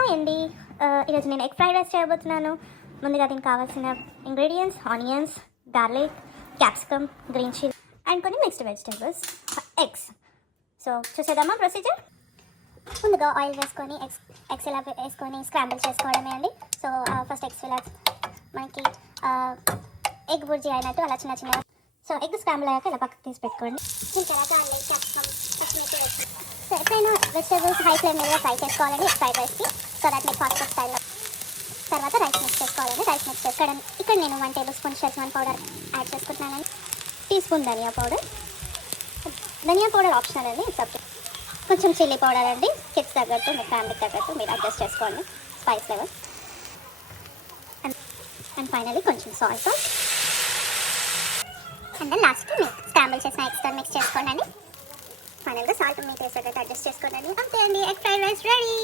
Hi అండి. ఈరోజు నేను ఎగ్ ఫ్రైడ్ రైస్ చేయబోతున్నాను. ముందుగా దీనికి కావాల్సిన ingredients onions, garlic, capsicum, green chilli and కొన్ని మిక్స్డ్ వెజిటేబుల్స్, ఎగ్స్. సో చూసేద్దామా ప్రొసీజర్. ముందుగా ఆయిల్ వేసుకొని ఎగ్స్ ఇలా వేసుకొని స్క్రాంబుల్ చేసుకోవడమే అండి. సో ఫస్ట్ ఎగ్స్ ఇలా మనకి ఎగ్ బుర్జీ అయినట్టు అలా చిన్న చిన్న. సో ఎగ్ స్క్రాంబుల్ అయ్యాక ఇలా పక్కకు తీసి పెట్టుకోండి. ఇంకా గార్లిక్, క్యాప్సికమ్, పచ్చిమిర్చి వేసి సో ఎప్పుడైనా వెజిటేబుల్స్ హై ఫ్లేమ్ మీద ఫ్రై చేసుకోవాలండి ఎగ్ ఫ్రైడ్ రైస్కి. సో దట్ మీకు ఫాస్ట్ ఫుడ్ స్టైల్లో. తర్వాత రైస్ మిక్స్ చేసుకోవాలండి. రైస్ మిక్స్ చేసుకోవడం ఇక్కడ నేను 1 table spoon schezwan powder add చేసుకుంటున్నానండి. టీస్పూన్ ధనియా పౌడర్. ధనియా పౌడర్ ఆప్షనల్ అండి, ఇట్స్ అప్ టు. కొంచెం చిల్లీ పౌడర్ అండి, కిడ్స్ తగ్గట్టు మీ ఫ్యామిలీకి తగ్గట్టు మీరు అడ్జస్ట్ చేసుకోండి స్పైస్ లెవెల్. అండ్ ఫైనలీ కొంచెం సాల్ట్. అండ్ దెన్ లాస్ట్కి మీరు స్క్రాంబుల్ చేసిన ఎగ్స్తో మిక్స్ చేసుకోండి. ఫైనల్గా సాల్ట్ మీకు వేసేటట్టు అడ్జస్ట్ చేసుకోండి. అంతే అండి, ఎగ్ ఫ్రైడ్ రైస్ రెడీ.